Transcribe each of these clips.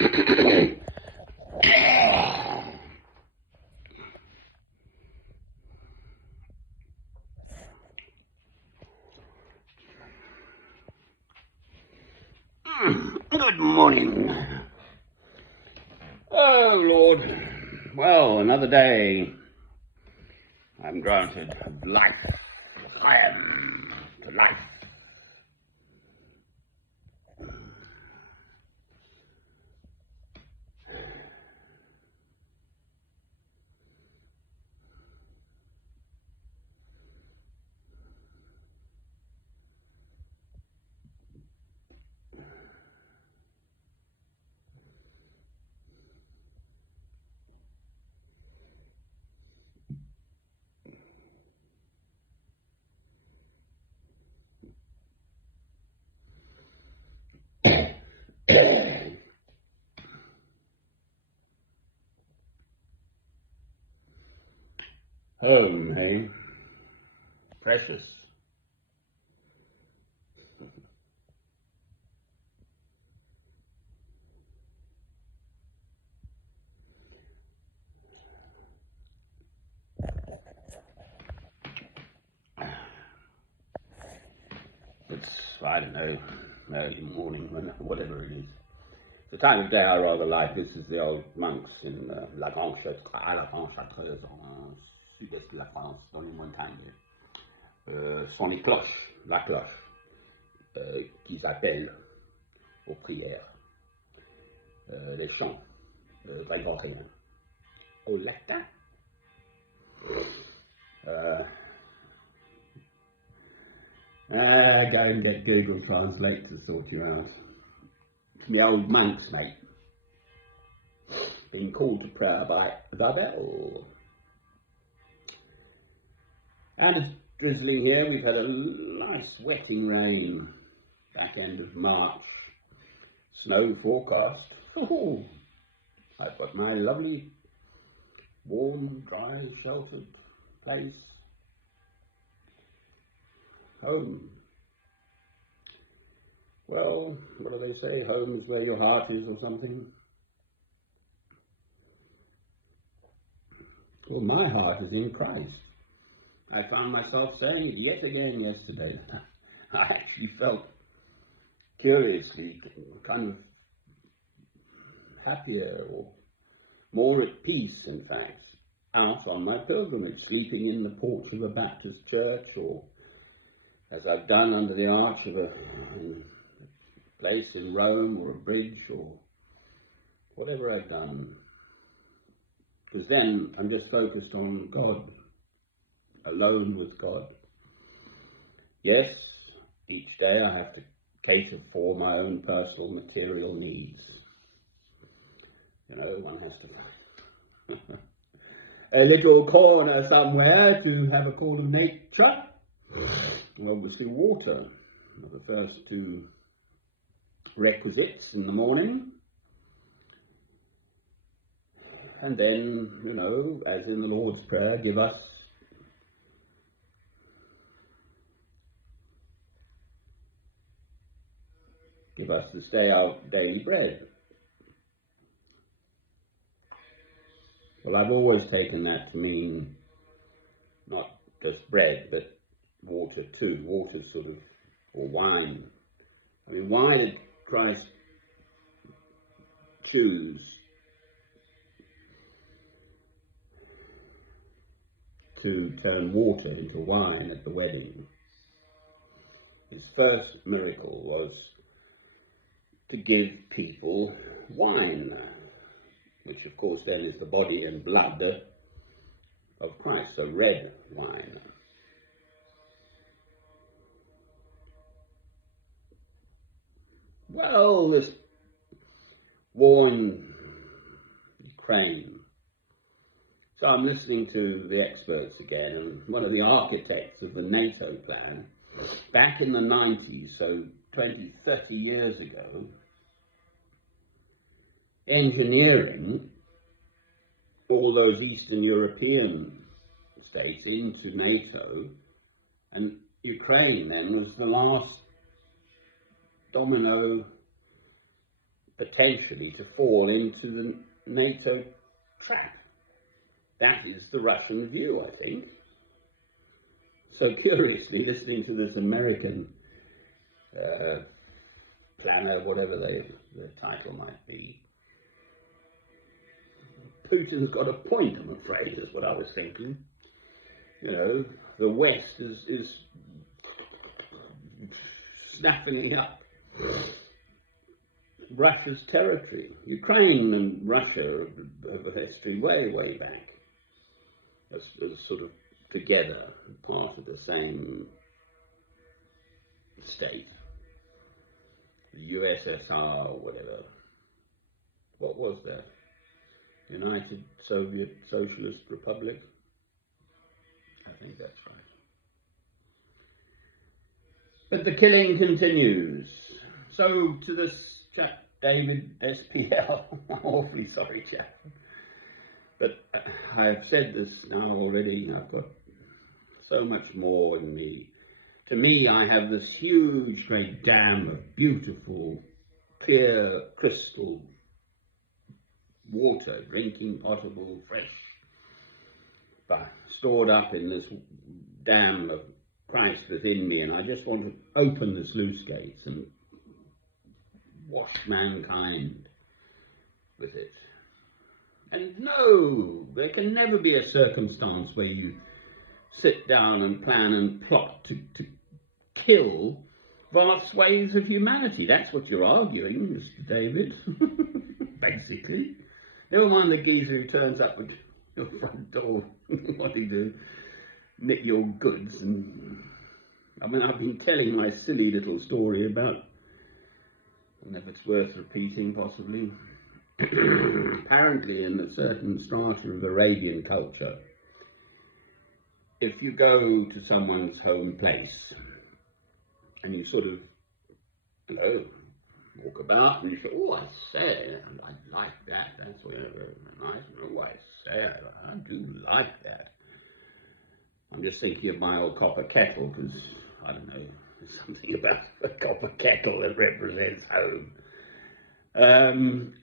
Good morning. Oh, Lord. Well, another day. I'm granted life. I am to life. Home, hey? Precious. It's, I don't know, early morning, whatever it is. The time of day I rather like. This is the old monks in La Grande Chartreuse, en sud-est de la France, dans les montagnes. Sont les cloches, la cloche, qu'ils appellent aux prières. Les chants grégoriens. Au latin. Go and get Google Translate to sort you out. It's the old monks, mate. Being called to prayer by the bell. And it's drizzling here. We've had a nice wetting rain. Back end of March. Snow forecast. Oh, I've got my lovely, warm, dry, sheltered place. Home. Well, what do they say? Home is where your heart is, or something? Well, my heart is in Christ. I found myself saying it yet again yesterday. I actually felt curiously kind of happier or more at peace, in fact, out on my pilgrimage, sleeping in the porch of a Baptist church, or as I've done under the arch of a place in Rome, or a bridge, or whatever I've done. Because then I'm just focused on God, alone with God. Yes, each day I have to cater for my own personal material needs. You know, one has to find a little corner somewhere to have a call of nature. Obviously water are the first two requisites in the morning. And then, you know, as in the Lord's Prayer, give us this day our daily bread. Well, I've always taken that to mean not just bread, but water too. Water sort of, or wine. I mean, why did Christ choose to turn water into wine at the wedding? His first miracle was to give people wine, which of course then is the body and blood of Christ, so red wine. Well, this war in Ukraine. So I'm listening to the experts again, and one of the architects of the NATO plan, back in the 90s, so 20, 30 years ago, engineering all those Eastern European states into NATO, and Ukraine then was the last domino potentially to fall into the NATO trap. That is the Russian view, I think. So curiously, listening to this American planner, whatever the title might be, Putin's got a point, I'm afraid, is what I was thinking. You know, the West is snapping up Russia's territory. Ukraine and Russia have a history way back as sort of together, part of the same state. The USSR or whatever. What was that? United Soviet Socialist Republic? I think that's right. But the killing continues. So to this chap, David SPL, I'm awfully sorry, chap. But I have said this now already, I've got so much more in me. To me, I have this huge, great dam of beautiful, clear, crystal water, drinking, potable, fresh, but stored up in this dam of Christ within me, and I just want to open the sluice gates and wash mankind with it. And no, there can never be a circumstance where you sit down and plan and plot to kill vast swathes of humanity. That's what you're arguing, Mr. David, basically. Never mind the geezer who turns up at your front door wanting to nick your goods. And I mean, I've been telling my silly little story about, I don't know if it's worth repeating, possibly. Apparently, in a certain strata of Arabian culture, if you go to someone's home place and you sort of, walk about and you say, oh, I say, I like that, that's nice, oh, I say, I do like that. I'm just thinking of my old copper kettle, because, I don't know, there's something about a copper kettle that represents home. And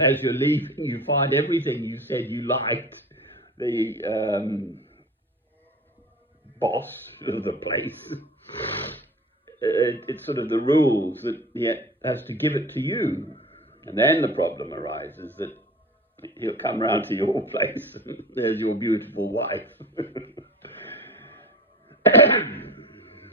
as you're leaving, you find everything you said you liked, the boss of the place, it's sort of the rules that he has to give it to you. And then the problem arises that he'll come round to your place and there's your beautiful wife.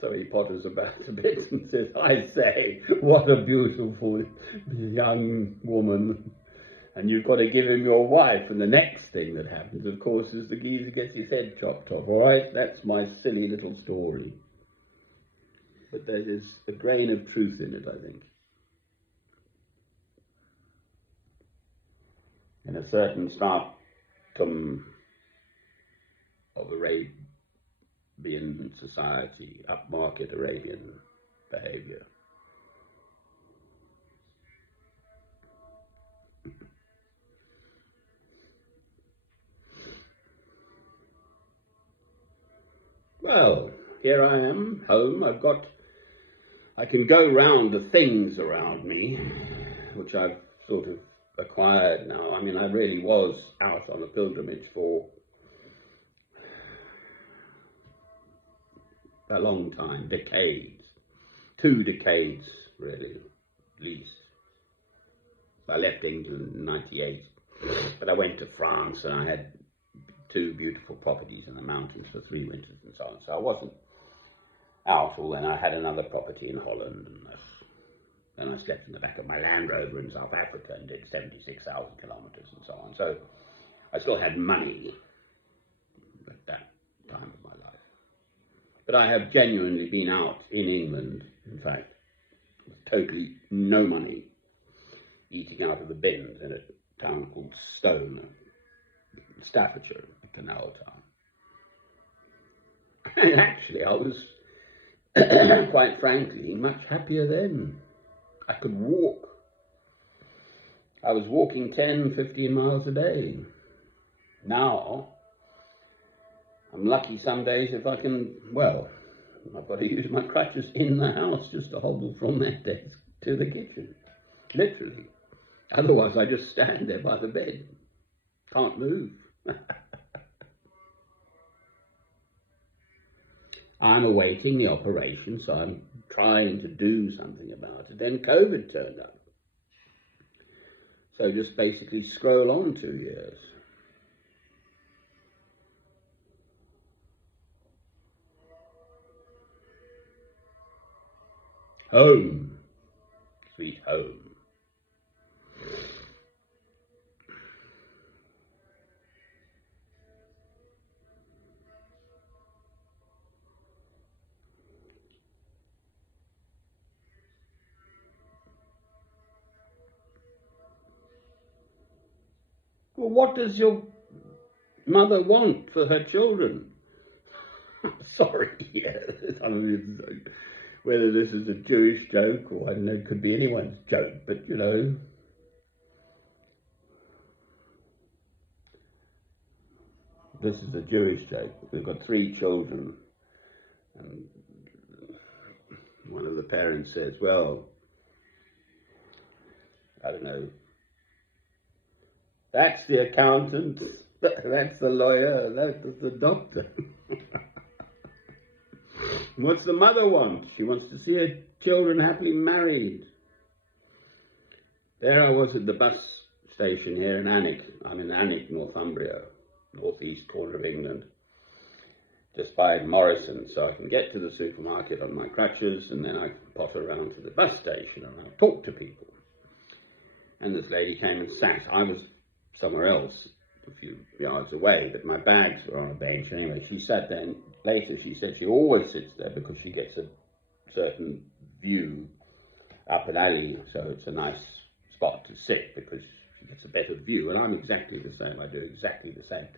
So he potters about a bit and says, I say, what a beautiful young woman. And you've got to give him your wife. And the next thing that happens, of course, is the geezer gets his head chopped off. All right, that's my silly little story. But there is a grain of truth in it, I think. In a certain stratum of Arabian society, upmarket Arabian behavior. Well, here I am, home. I can go round the things around me, which I've sort of acquired now. I mean, I really was out on a pilgrimage for a long time, decades, 2 decades, really, at least. I left England in 98, but I went to France and I had 2 beautiful properties in the mountains for 3 winters and so on. So I wasn't out all then. I had another property in Holland, and then I slept in the back of my Land Rover in South Africa and did 76,000 kilometers and so on. So I still had money at that time of my life. But I have genuinely been out in England, in fact, with totally no money, eating out of the bins in a town called Stone, Staffordshire, a canal town. And actually, I was, quite frankly, much happier then. I could walk. I was walking 10, 15 miles a day. Now, I'm lucky some days if I can, well, I've got to use my crutches in the house just to hobble from that desk to the kitchen. literally. Otherwise, I just stand there by the bed, can't move. I'm awaiting the operation, so I'm trying to do something about it. Then COVID turned up. So just basically scroll on 2 years. Home, sweet home. Well, what does your mother want for her children? Sorry, yeah. I mean, whether this is a Jewish joke or I don't know, it could be anyone's joke, but you know, this is a Jewish joke. We've got 3 children, and one of the parents says, well, I don't know, that's the accountant, that's the lawyer, that's the doctor. What's the mother want? She wants to see her children happily married. There I was at the bus station here in Alnwick. I'm in Alnwick, Northumbria, northeast corner of England, just by Morrison, so I can get to the supermarket on my crutches, and then I can potter around to the bus station and I'll talk to people. And this lady came and sat. I was somewhere else, a few yards away, but my bags were on a bench. Anyway, she sat there, and later she said she always sits there because she gets a certain view up an alley, so it's a nice spot to sit because she gets a better view, and I'm exactly the same. I do exactly the same.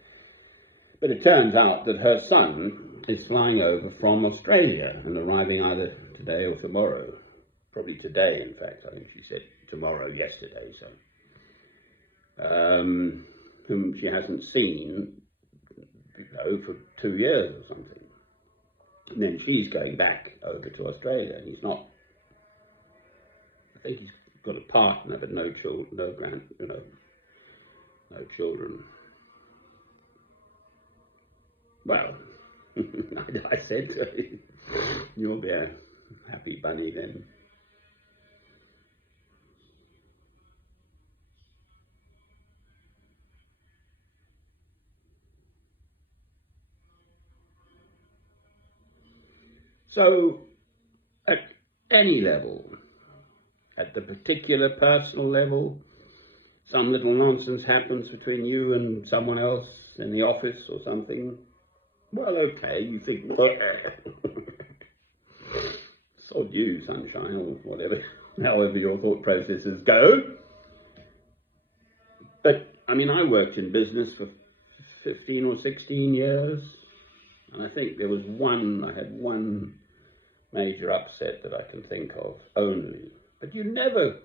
But it turns out that her son is flying over from Australia and arriving either today or tomorrow. Probably today, in fact. I think she said tomorrow yesterday, so. Whom she hasn't seen, you know, for 2 years or something. And then she's going back over to Australia, and he's not. I think he's got a partner, but no children, no children. Well, I said to him, you'll be a happy bunny then. So, at any level, at the particular personal level, some little nonsense happens between you and someone else in the office or something. Well, okay, you think, sod you, sunshine, or whatever, however your thought processes go. But, I mean, I worked in business for 15 or 16 years, and I think I had one major upset that I can think of only. But you never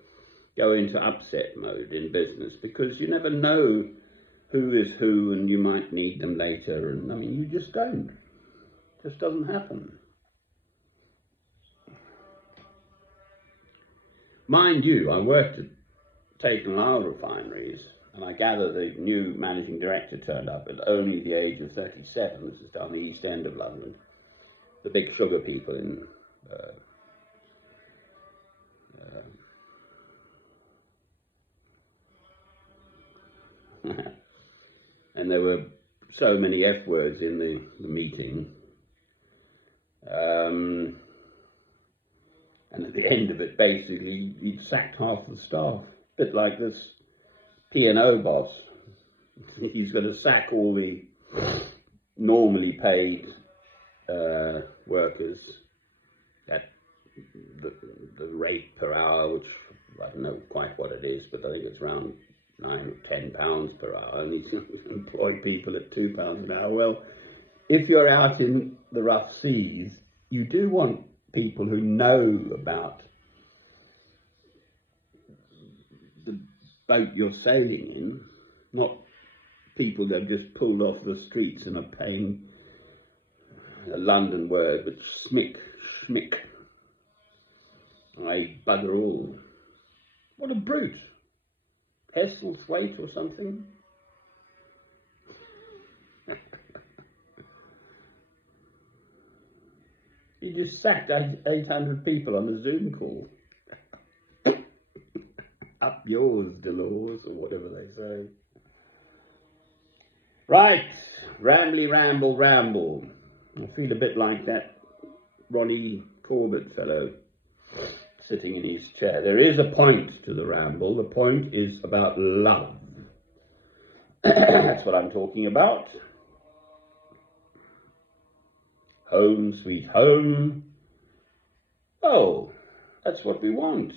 go into upset mode in business because you never know who is who and you might need them later, and I mean, you just don't. It just doesn't happen. Mind you, I worked at Tate and Lyle refineries, and I gather the new managing director turned up at only the age of 37. This is down the east end of London. The big sugar people in and there were so many F words in the meeting. And at the end of it, basically, he'd sacked half the staff. A bit like this P&O boss. He's going to sack all the normally paid workers at the rate per hour, which I don't know quite what it is, but I think it's around £9 or £10 per hour, and he's going to employ people at £2 an hour. Well, if you're out in the rough seas, you do want people who know about the boat you're sailing in, not people that have just pulled off the streets and are paying a London word, but schmick, I bugger all. What a brute. Hesselthwaite or something. He just sacked 800 people on a Zoom call. Up yours, Dolores, or whatever they say. Right, rambly ramble. I feel a bit like that Ronnie Corbett fellow sitting in his chair. There is a point to the ramble. The point is about love. That's what I'm talking about. Home, sweet home. Oh, that's what we want.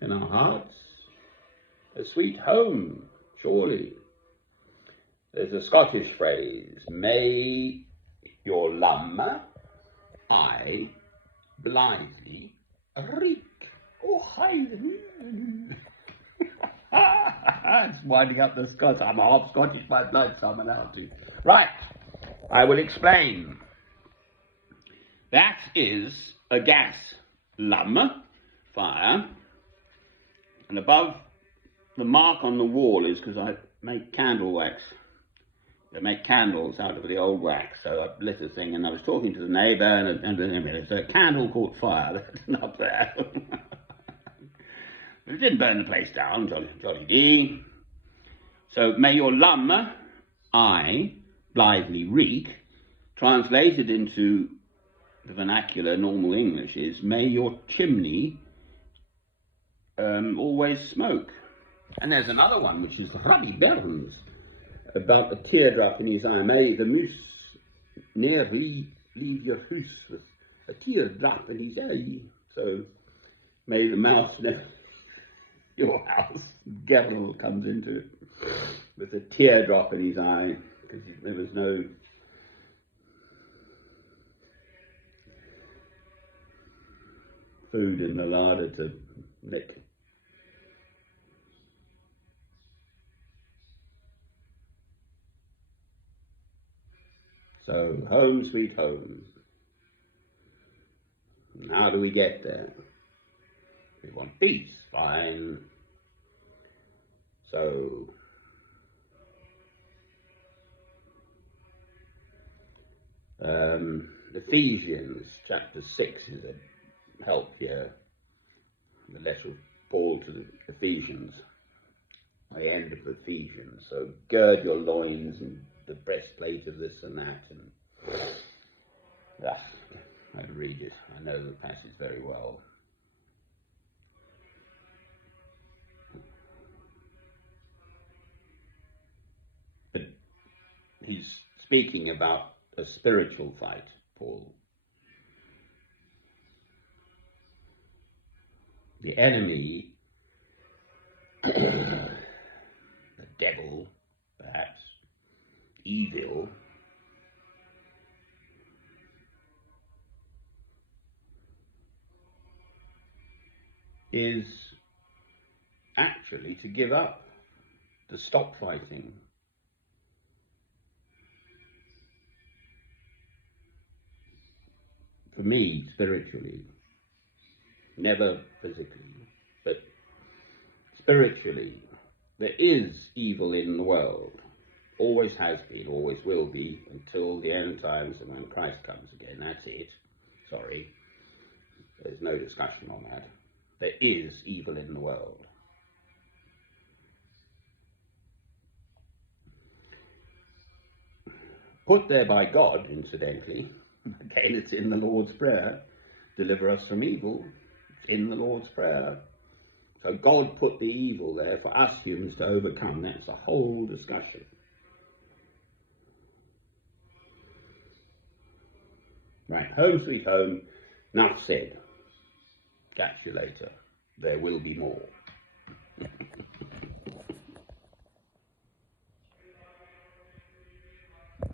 In our hearts, a sweet home, surely. There's a Scottish phrase, may your lum I blithely reek. Oh, hi. It's winding up the Scots. I'm half Scottish by blood, so I'm allowed to. Right, I will explain. That is a gas lum, fire, and above the mark on the wall is because I make candle wax. They make candles out of the old wax, so I lit a thing, and I was talking to the neighbour, and there's a candle caught fire up there. But it didn't burn the place down, jolly dee. So, may your lum I blithely reek, translated into the vernacular normal English is, may your chimney always smoke. And there's another one, which is Robbie Burns, about the teardrop in his eye. May the moose ne'er leave your house with a teardrop in his eye. So, may the mouse never your house. Gabriel comes into it with a teardrop in his eye because there was no food in the larder to lick. So, home sweet home. How do we get there? We want peace, fine. So, Ephesians chapter 6 is a help here. The letter of Paul to the Ephesians, the end of Ephesians. So, gird your loins and the breastplate of this and that. And I'd read it. I know the passage very well. But he's speaking about a spiritual fight, Paul. The enemy, the devil, perhaps, evil, is actually to give up, to stop fighting. For me, spiritually, never physically, but spiritually, there is evil in the world. Always has been, always will be, until the end times and when Christ comes again. That's it. Sorry. There's no discussion on that. There is evil in the world. Put there by God, incidentally. Again, it's in the Lord's Prayer. Deliver us from evil. It's in the Lord's Prayer. So God put the evil there for us humans to overcome. That's a whole discussion. Right, home sweet home. Enough said. Catch you later. There will be more.